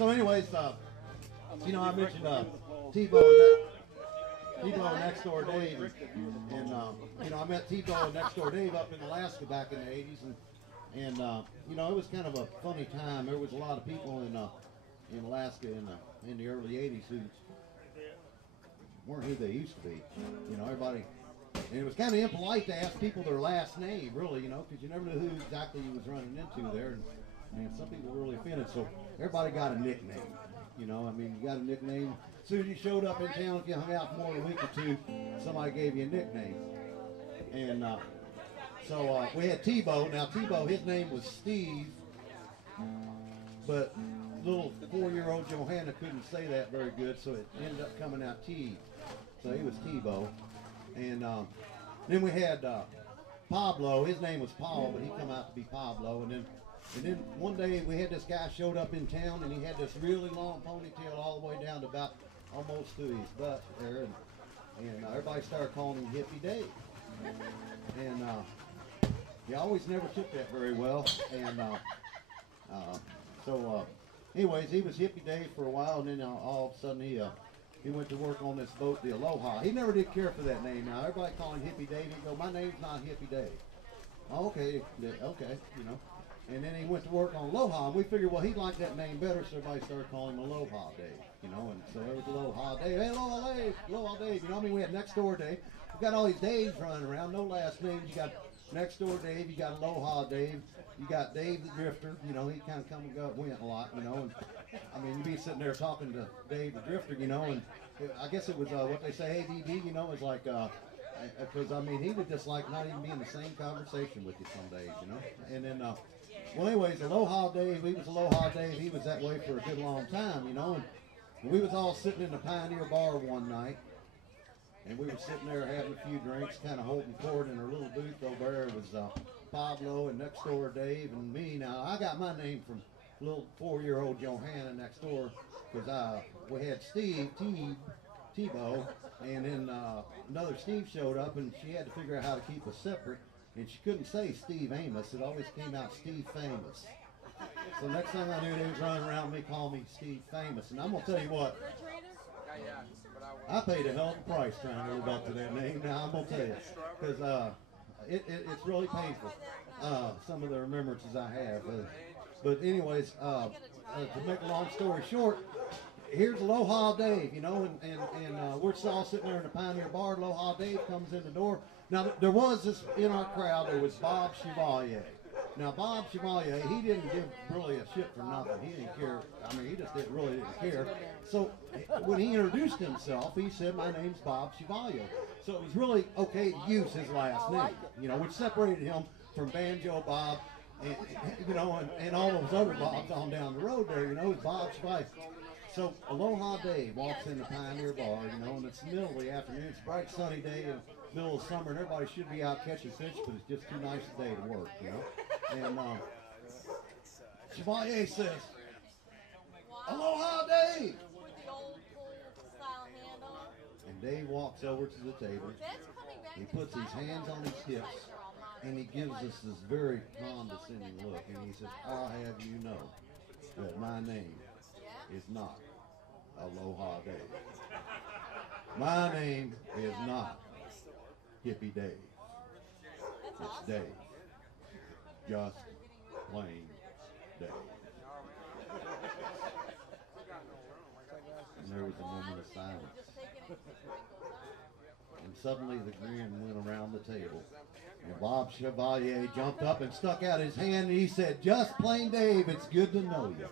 So anyways, you know, I mentioned Tebow next door Dave, and you know, I met Tebow and next door Dave up in Alaska back in the '80s, and you know, it was kind of a funny time. There was a lot of people in Alaska in the early '80s who weren't who they used to be. You know, everybody. And it was kind of impolite to ask people their last name, really, you know, because you never knew who exactly you was running into there. And some people were really offended, so everybody got a nickname. You know, I mean, you got a nickname. As soon as you showed up in town, if you hung out for more than a week or two, somebody gave you a nickname. And so we had Tebow. Now, Tebow, his name was Steve, but little 4-year-old Johanna couldn't say that very good, so it ended up coming out T. So he was Tebow. And then we had Pablo. His name was Paul, but he come out to be Pablo. And then one day we had this guy showed up in town, and he had this really long ponytail all the way down to about almost to his butt there. And everybody started calling him Hippie Dave. And he always never took that very well. And so anyways, he was Hippie Dave for a while, and then all of a sudden he went to work on this boat, the Aloha. He never did care for that name. Now, everybody calling him Hippie Dave. He'd go, my name's not Hippie Dave. Oh, okay, you know. And then he went to work on Aloha, and we figured, well, he'd like that name better, so everybody started calling him Aloha Dave, you know. And so there was Aloha Dave. Hey, Aloha Dave, Aloha Dave. You know what I mean? We had Next Door Dave. We got all these Daves running around, no last names. You got Next Door Dave, you got Aloha Dave, you got Dave the Drifter. You know, he kind of come and go, went a lot, you know. And I mean, you'd be sitting there talking to Dave the Drifter, you know, and I guess it was what they say, hey, DD, you know, it's like, because, I mean, he would just like not even be in the same conversation with you some days, you know. And then, well, anyways, Aloha Dave, he was Aloha Dave, he was that way for a good long time, you know. And we was all sitting in the Pioneer Bar one night, and we were sitting there having a few drinks, kind of holding court in our little booth over there. It was Pablo and Next Door Dave and me. Now, I got my name from little 4-year-old Johanna next door, because we had Steve, Tebow, and then another Steve showed up, and she had to figure out how to keep us separate, and she couldn't say Steve Amos. It always came out Steve Famous. So next thing I knew, they was running around me calling me Steve Famous, and I'm going to tell you what, I paid a hell of a price trying to live up to that name. Now, I'm going to tell you, because it's really painful, some of the remembrances I have. But anyways, to make a long story short, here's Aloha Dave, you know, and we're all sitting there in the Pioneer Bar. Aloha Dave comes in the door. Now, there was this, in our crowd, there was Bob Chevalier. Now, Bob Chevalier, he didn't give really a shit for nothing. He didn't care. I mean, he just really didn't care. So when he introduced himself, he said, my name's Bob Chevalier. So it was really okay to use his last name, you know, which separated him from Banjo Bob, and you know, and all those other Bobs on down the road there, you know, it's Bob Chevalier. So Aloha Dave walks in the Pioneer Bar, you know, and it's the middle of the afternoon. It's a bright sunny day in the middle of summer, and everybody should be out catching fish, but it's just too nice a day to work, you know. And Chevalier says, Aloha Dave! And Dave walks over to the table. He puts his hands on his hips, and he gives us this very condescending look, and he says, I'll have you know that my name is not Aloha Dave. My name is not Hippie Dave. It's Dave. Just plain Dave. And there was a moment of silence. And suddenly the grin went around the table. And Bob Chevalier jumped up and stuck out his hand, and he said, just plain Dave, it's good to know you.